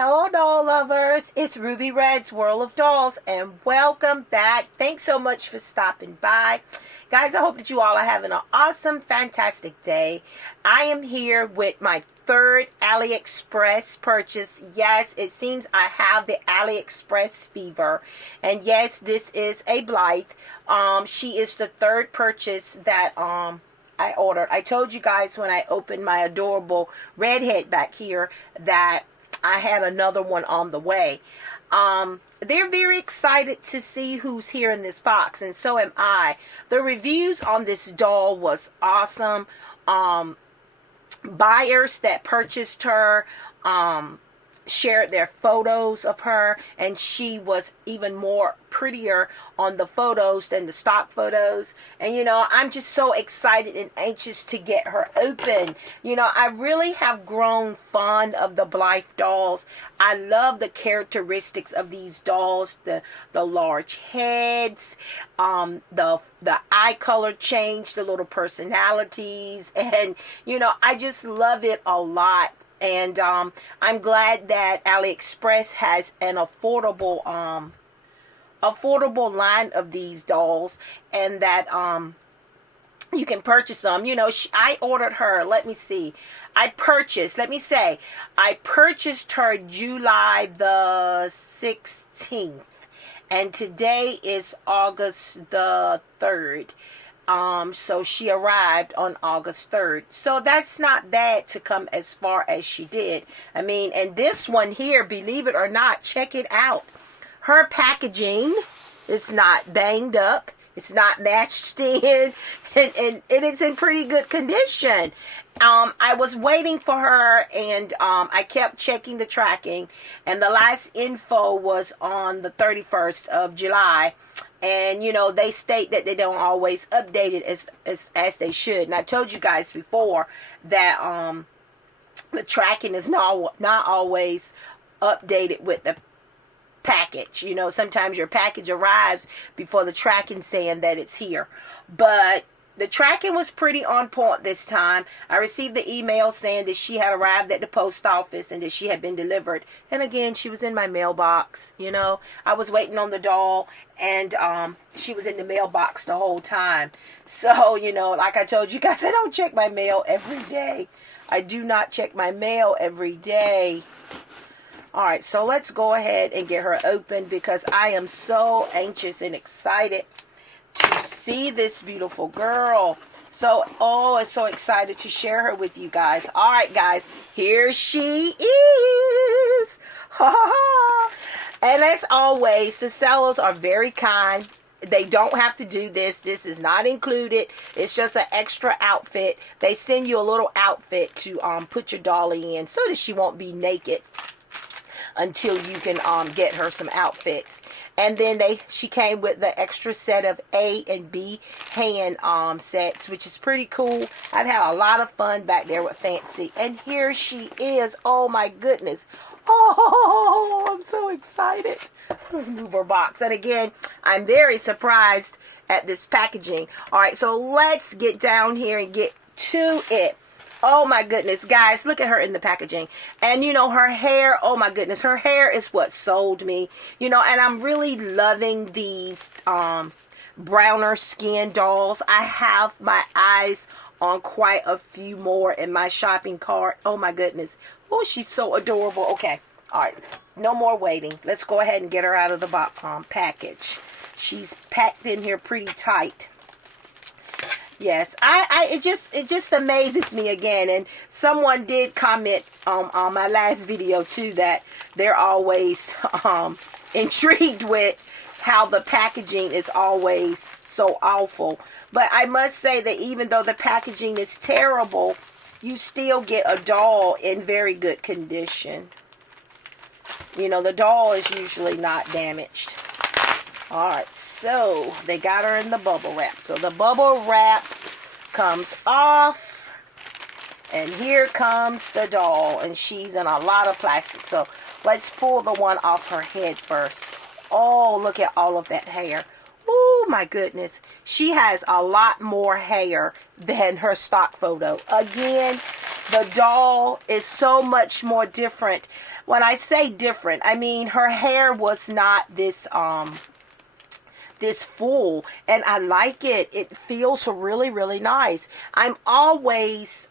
Hello doll lovers, it's Ruby Red's World of Dolls and welcome back. Thanks so much for stopping by. Guys, I hope that you all are having an awesome, fantastic day. I am here with my third AliExpress purchase. Yes, it seems I have the AliExpress fever. And yes, this is a Blythe. She is the third purchase that I ordered. I told you guys when I opened my adorable redhead back here that I had another one on the way. They're very excited to see who's here in this box, and so am I. The reviews on this doll was awesome. Buyers that purchased her shared their photos of her, and she was even more prettier on the photos than the stock photos. And you know, I'm just so excited and anxious to get her open. You know, I really have grown fond of the Blythe dolls. I love the characteristics of these dolls, the large heads, the eye color change, the little personalities, and you know, I just love it a lot. And I'm glad that AliExpress has an affordable line of these dolls, and that you can purchase them. You know, I ordered her. Let me purchased her July the 16th, and today is August the 3rd. So she arrived on August 3rd. So that's not bad to come as far as she did. I mean, and this one here, believe it or not, check it out. Her packaging is not banged up. It's not matched in. And it is in pretty good condition. I was waiting for her, and I kept checking the tracking. And the last info was on the 31st of July. And, you know, they state that they don't always update it as they should. And I told you guys before that the tracking is not always updated with the package. You know, sometimes your package arrives before the tracking saying that it's here. But the tracking was pretty on point this time. I received the email saying that she had arrived at the post office and that she had been delivered. And again, she was in my mailbox. You know, I was waiting on the doll, and she was in the mailbox the whole time. So, you know, like I told you guys, I don't check my mail every day. I do not check my mail every day. All right, so let's go ahead and get her open, because I am so anxious and excited to see this beautiful girl. So, I'm so excited to share her with you guys. All right, guys, here she is. And as always, the sellers are very kind. They don't have to do this. This is not included. It's just an extra outfit. They send you a little outfit to put your dolly in so that she won't be naked until you can get her some outfits. And then she came with the extra set of A and B hand sets, which is pretty cool. I've had a lot of fun back there with Fancy. And here she is. Oh my goodness. Oh, I'm so excited. Move her box. And again, I'm very surprised at this packaging. All right, so let's get down here and get to it. Oh my goodness, guys, look at her in the packaging. And you know, her hair, oh my goodness, her hair is what sold me. You know, and I'm really loving these browner skin dolls. I have my eyes on quite a few more in my shopping cart. Oh my goodness. Oh, she's so adorable. Okay, all right, no more waiting. Let's go ahead and get her out of the package. She's packed in here pretty tight. Yes, it just amazes me again. And someone did comment on my last video too that they're always intrigued with how the packaging is always so awful. But I must say that even though the packaging is terrible, you still get a doll in very good condition. You know, the doll is usually not damaged. Alright, so they got her in the bubble wrap. So the bubble wrap comes off, and here comes the doll, and she's in a lot of plastic. So let's pull the one off her head first. Oh, look at all of that hair. Oh my goodness. She has a lot more hair than her stock photo. Again, the doll is so much more different. when I say different, I mean her hair was not this full, and I like it. It feels really, really nice. I'm always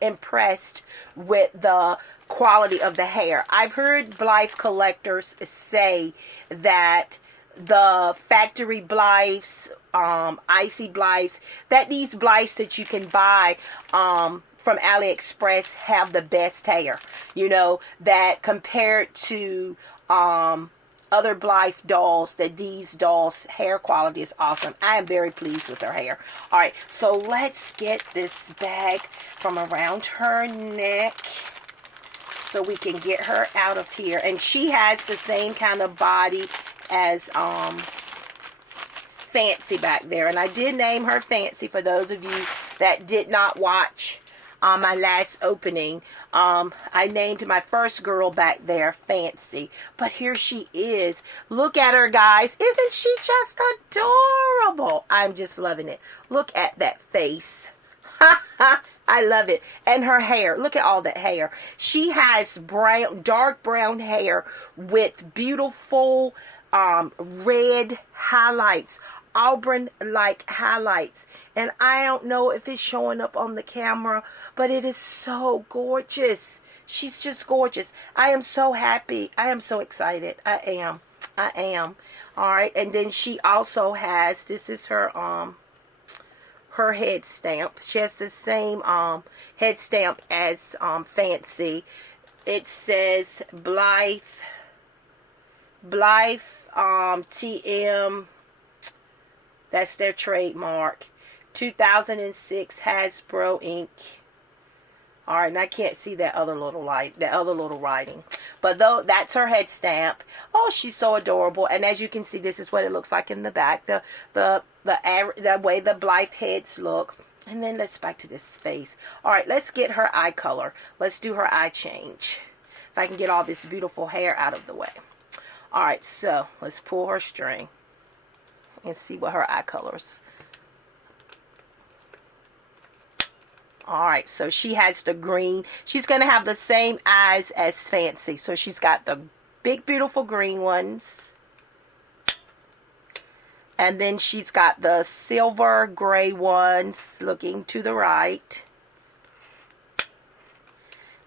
impressed with the quality of the hair. I've heard Blythe collectors say that the factory Blythes, icy Blythes, that these Blythes that you can buy from AliExpress have the best hair. You know, that compared to other Blythe dolls, that these dolls' hair quality is awesome. I am very pleased with her hair. All right, so let's get this bag from around her neck so we can get her out of here. And she has the same kind of body as Fancy back there. And I did name her Fancy for those of you that did not watch my last opening. I named my first girl back there Fancy, but here she is. Look at her, guys. Isn't she just adorable? I'm just loving it. Look at that face. I love it. And her hair, look at all that hair. She has brown, dark brown hair with beautiful red highlights, auburn like highlights. And I don't know if it's showing up on the camera, but it is so gorgeous. She's just gorgeous. I am so happy. I am so excited. I am. All right. And then she also has, this is her her head stamp. She has the same head stamp as Fancy. It says Blythe TM. That's their trademark. 2006 Hasbro Inc. All right, and I can't see that other little writing, but though that's her head stamp. Oh, she's so adorable. And as you can see, this is what it looks like in the back. The way the Blythe heads look. And then let's back to this face. All right, let's get her eye color. Let's do her eye change. If I can get all this beautiful hair out of the way. All right, so let's pull her string and see what her eye colors. All right, so she has the green. She's going to have the same eyes as Fancy. So she's got the big, beautiful green ones. And then she's got the silver gray ones looking to the right.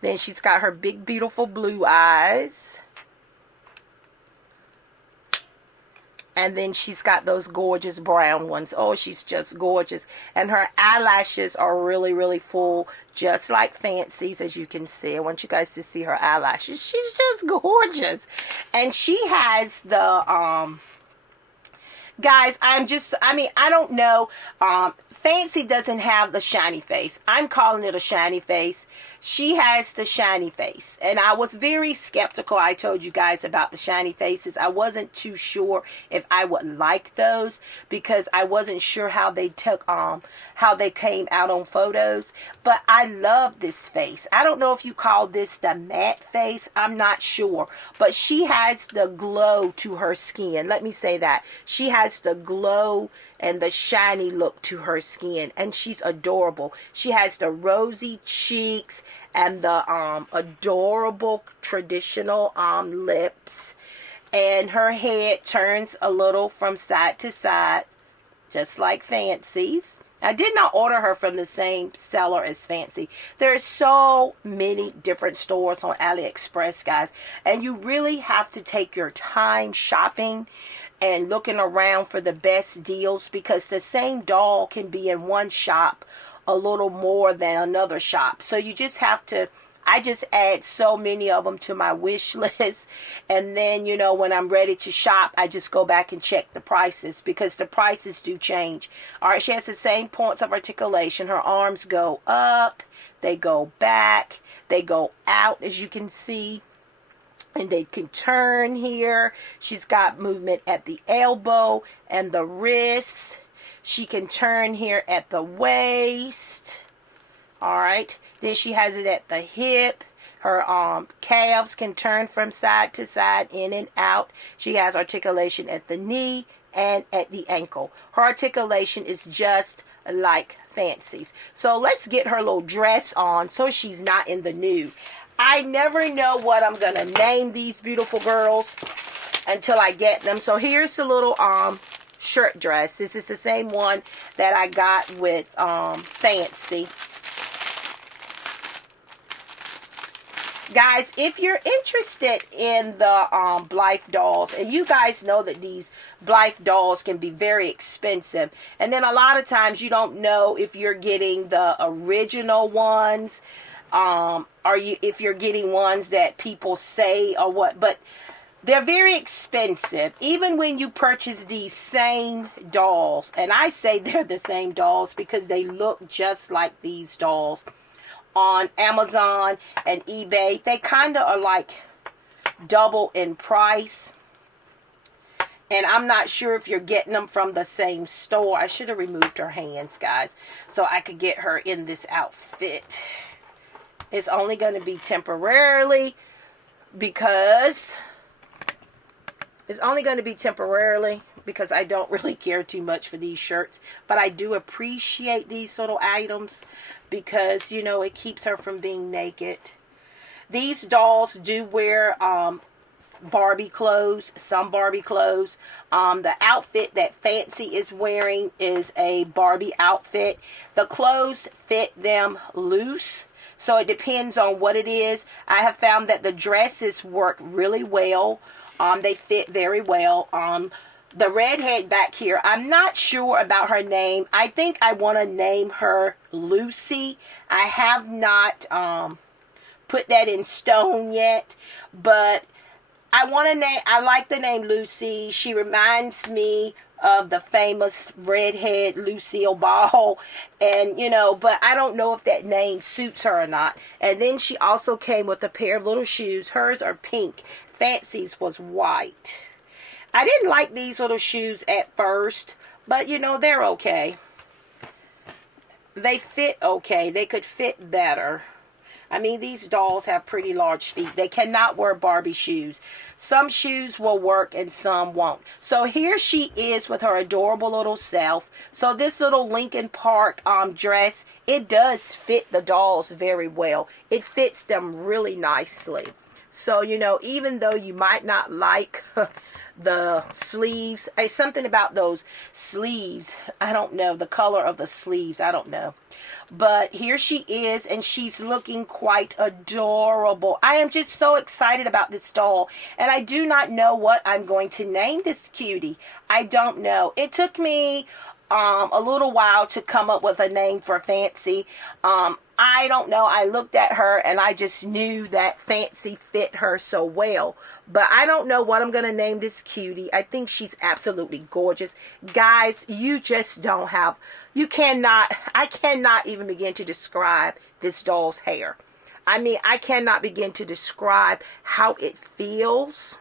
Then she's got her big, beautiful blue eyes. And then she's got those gorgeous brown ones. Oh, she's just gorgeous. And her eyelashes are really, really full, just like Fancy's, as you can see. I want you guys to see her eyelashes. She's just gorgeous. And she has the, guys, I don't know. Fancy doesn't have the shiny face. I'm calling it a shiny face. She has the shiny face. And I was very skeptical. I told you guys about the shiny faces. I wasn't too sure if I would like those because I wasn't sure how they came out on photos. But I love this face. I don't know if you call this the matte face. I'm not sure. But she has the glow to her skin. Let me say that. She has the glow and the shiny look to her skin, and she's adorable. She has the rosy cheeks and the adorable traditional lips, and her head turns a little from side to side, just like Fancy's. I did not order her from the same seller as Fancy. There's so many different stores on AliExpress, guys, and you really have to take your time shopping and looking around for the best deals, because the same doll can be in one shop a little more than another shop. So you just have to, I just add so many of them to my wish list, and then, you know, when I'm ready to shop, I just go back and check the prices, because the prices do change. All right, she has the same points of articulation. Her arms go up, they go back, they go out, as you can see. And they can turn here. She's got movement at the elbow and the wrist. She can turn here at the waist. All right. Then she has it at the hip. Her calves can turn from side to side, in and out. She has articulation at the knee and at the ankle. Her articulation is just like Fancy's. So let's get her little dress on so she's not in the nude. I never know what I'm going to name these beautiful girls until I get them. So here's the little shirt dress. This is the same one that I got with Fancy. Guys, if you're interested in the Blythe dolls, and you guys know that these Blythe dolls can be very expensive, and then a lot of times you don't know if you're getting the original ones, or if you're getting ones that people say or what, but they're very expensive. Even when you purchase these same dolls, and I say they're the same dolls because they look just like these dolls on Amazon and eBay, they kind of are like double in price. And I'm not sure if you're getting them from the same store. I should have removed her hands, guys, so I could get her in this outfit. It's only going to be temporarily because I don't really care too much for these shirts. But I do appreciate these little items because, you know, it keeps her from being naked. These dolls do wear Barbie clothes, some Barbie clothes. The outfit that Fancy is wearing is a Barbie outfit. The clothes fit them loose, so it depends on what it is. I have found that the dresses work really well. They fit very well. The redhead back here, I'm not sure about her name. I think I want to name her Lucy. I have not put that in stone yet, but I like the name Lucy. She reminds me of the famous redhead Lucille Ball, and you know, but I don't know if that name suits her or not. And then she also came with a pair of little shoes. Hers are pink. Fancy's was white. I didn't like these little shoes at first, but you know, they're okay. They fit okay. They could fit better. I mean, these dolls have pretty large feet. They cannot wear Barbie shoes. Some shoes will work and some won't. So here she is with her adorable little self. So this little Lincoln Park dress, it does fit the dolls very well. It fits them really nicely. So, you know, even though you might not like the sleeves, it's something about those sleeves. I don't know. The color of the sleeves, I don't know. But here she is, and she's looking quite adorable. I am just so excited about this doll, and I do not know what I'm going to name this cutie. I don't know. It took me a little while to come up with a name for Fancy. I don't know. I looked at her and I just knew that Fancy fit her so well. But I don't know what I'm going to name this cutie. I think she's absolutely gorgeous. Guys, you just don't have, I cannot even begin to describe this doll's hair. I mean, I cannot begin to describe how it feels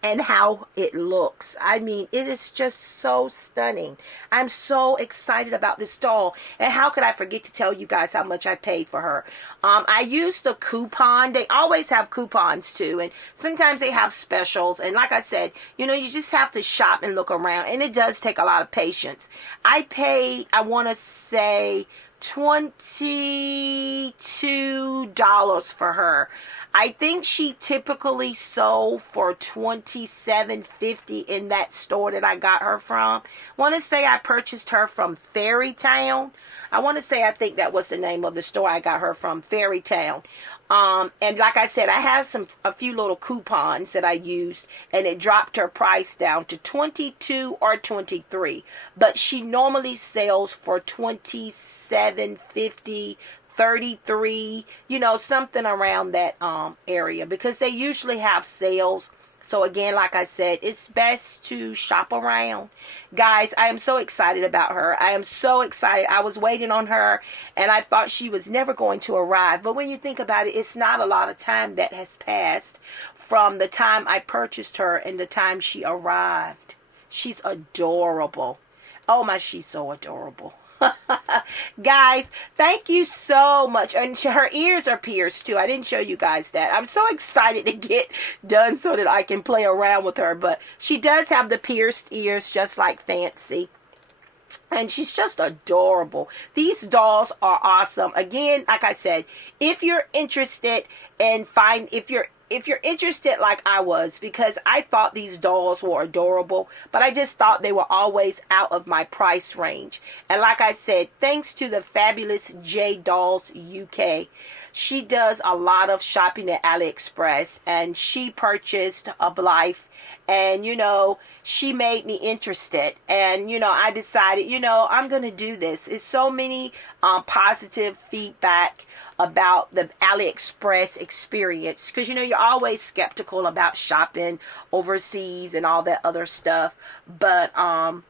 and how it looks. I mean, it is just so stunning. I'm so excited about this doll. And how could I forget to tell you guys how much I paid for her? I used a coupon. They always have coupons too, and sometimes they have specials. And like I said, you know, you just have to shop and look around, and it does take a lot of patience. I paid, I want to say, $22 for her. I think she typically sold for $27.50 in that store that I got her from. I want to say I purchased her from Fairytown. I think that was the name of the store I got her from, Fairytown. And like I said, I have a few little coupons that I used, and it dropped her price down to $22 or $23. But she normally sells for $27.50, $33, you know, something around that area, because they usually have sales. So again, like I said, it's best to shop around. Guys, I am so excited about her. I am so excited. I was waiting on her, and I thought she was never going to arrive. But when you think about it, it's not a lot of time that has passed from the time I purchased her and the time she arrived. She's adorable. Oh my, she's so adorable. Guys, thank you so much. And her ears are pierced too. I didn't show you guys that. I'm so excited to get done so that I can play around with her. But she does have the pierced ears just like Fancy. And she's just adorable. These dolls are awesome. Again, like I said, if you're interested if you're interested like I was, because I thought these dolls were adorable, but I just thought they were always out of my price range. And like I said, thanks to the fabulous J Dolls UK, she does a lot of shopping at AliExpress, and she purchased a Blythe, and she made me interested, and I decided I'm gonna do this. It's so many positive feedback about the AliExpress experience, because you're always skeptical about shopping overseas and all that other stuff, but I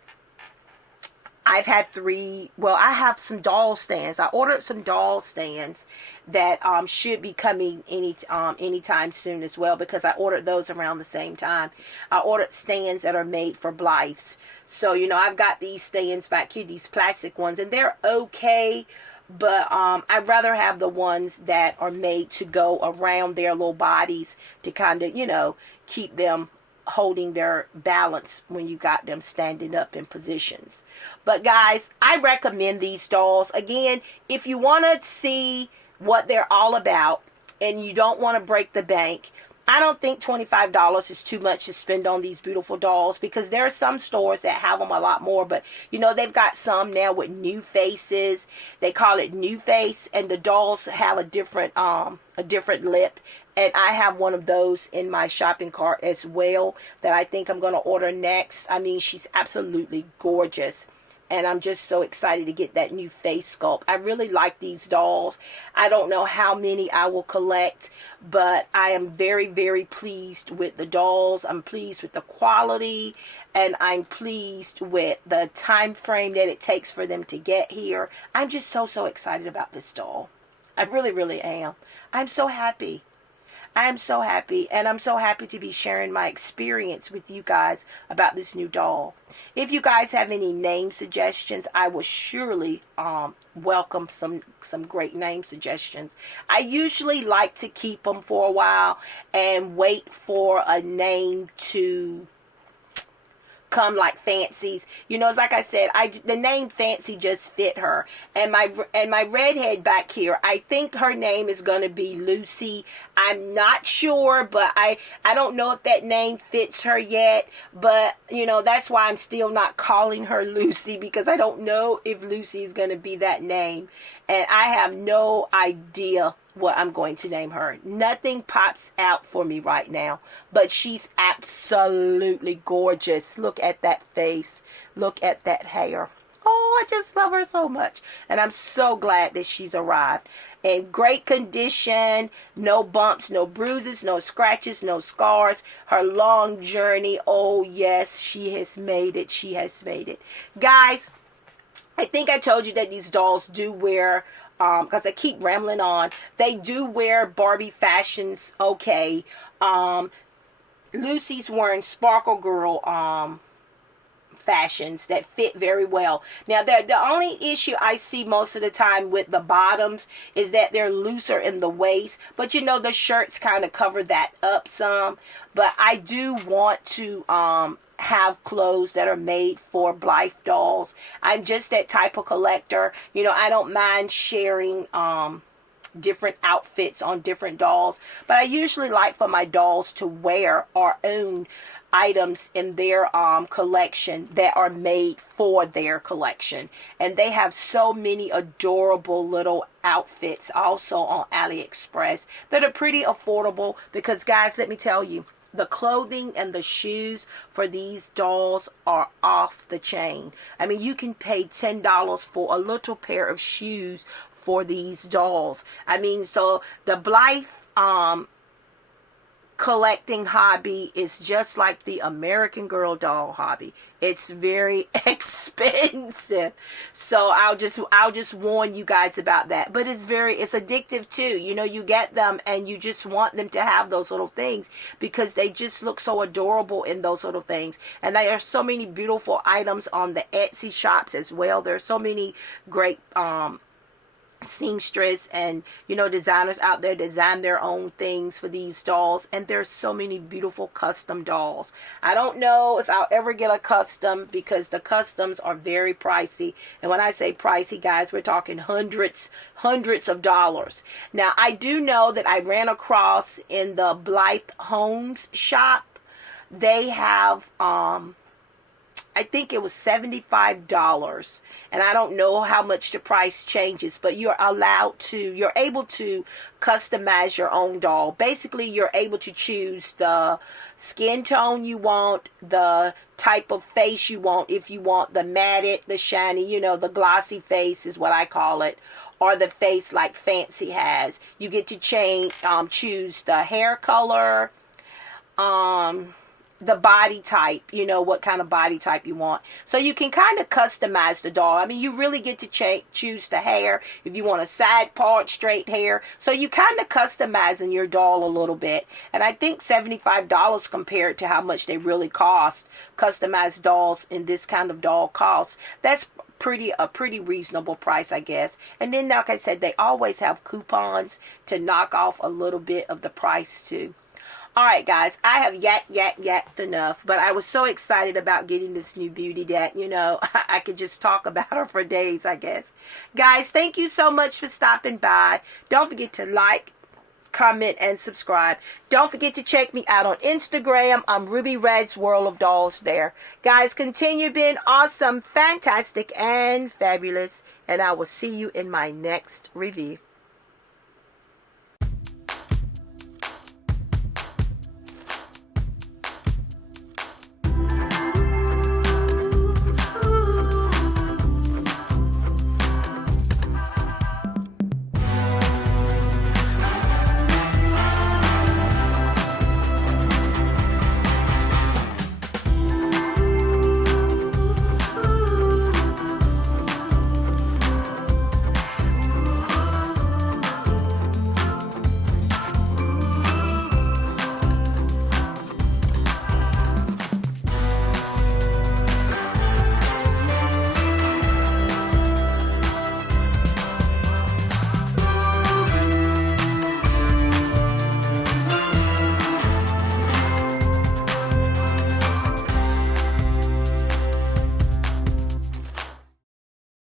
have some doll stands. I ordered some doll stands that should be coming anytime soon as well, because I ordered those around the same time. I ordered stands that are made for Blythes. So, I've got these stands back here, these plastic ones, and they're okay, but I'd rather have the ones that are made to go around their little bodies to kind of, keep them holding their balance when you got them standing up in positions. But guys, I recommend these dolls. Again, if you want to see what they're all about and you don't want to break the bank, I don't think $25 is too much to spend on these beautiful dolls, because there are some stores that have them a lot more, but they've got some now with new faces. They call it new face, and the dolls have a different lip. And I have one of those in my shopping cart as well that I think I'm going to order next. I mean, she's absolutely gorgeous. And I'm just so excited to get that new face sculpt. I really like these dolls. I don't know how many I will collect, but I am very, very pleased with the dolls. I'm pleased with the quality, and I'm pleased with the time frame that it takes for them to get here. I'm just so, so excited about this doll. I really, really am. I'm so happy. I'm so happy, and I'm so happy to be sharing my experience with you guys about this new doll. If you guys have any name suggestions, I will surely welcome some great name suggestions. I usually like to keep them for a while and wait for a name to come, like Fancy's. It's like I said, the name Fancy just fit her. And my redhead back here, I think her name is going to be Lucy. I'm not sure, but I don't know if that name fits her yet, but that's why I'm still not calling her Lucy, because I don't know if Lucy is going to be that name, and I have no idea what I'm going to name her. Nothing pops out for me right now, but she's absolutely gorgeous. Look at that face. Look at that hair. Oh, I just love her so much, and I'm so glad that she's arrived. In great condition, no bumps, no bruises, no scratches, no scars. Her long journey, oh yes, she has made it. She has made it. Guys, I think I told you that these dolls do wear, because I keep rambling on, they do wear Barbie fashions, okay. Lucy's wearing Sparkle Girl fashions that fit very well. Now, the only issue I see most of the time with the bottoms is that they're looser in the waist, but the shirts kind of cover that up some. But I do want to have clothes that are made for Blythe dolls. I'm just that type of collector. I don't mind sharing different outfits on different dolls, but I usually like for my dolls to wear or own items in their collection that are made for their collection. And they have so many adorable little outfits also on AliExpress that are pretty affordable, because guys, let me tell you, the clothing and the shoes for these dolls are off the chain. I mean, you can pay $10 for a little pair of shoes for these dolls. I mean, so the Blythe collecting hobby is just like the American Girl doll hobby. It's very expensive. So I'll just warn you guys about that. But it's addictive too. You get them and you just want them to have those little things because they just look so adorable in those little things. And there are so many beautiful items on the Etsy shops as well. There's so many great seamstress and designers out there design their own things for these dolls, and there's so many beautiful custom dolls. I don't know if I'll ever get a custom because the customs are very pricey, and when I say pricey, guys, we're talking hundreds of dollars. Now I do know that I ran across in the Blythe Homes shop, they have I think it was $75, and I don't know how much the price changes, but you're able to customize your own doll. Basically, you're able to choose the skin tone you want, the type of face you want, if you want the matted, the shiny, the glossy face is what I call it, or the face like Fancy has. You get to choose the hair color, the body type, what kind of body type you want. So you can kind of customize the doll. I mean, you really get to choose the hair, if you want a side part, straight hair. So you kind of customizing your doll a little bit. And I think $75 compared to how much they really cost, customized dolls in this kind of doll cost. That's a pretty reasonable price, I guess. And then, like I said, they always have coupons to knock off a little bit of the price too. Alright guys, I have yacked enough, but I was so excited about getting this new beauty that, I could just talk about her for days, I guess. Guys, thank you so much for stopping by. Don't forget to like, comment, and subscribe. Don't forget to check me out on Instagram. I'm Ruby Red's World of Dolls there. Guys, continue being awesome, fantastic, and fabulous, and I will see you in my next review.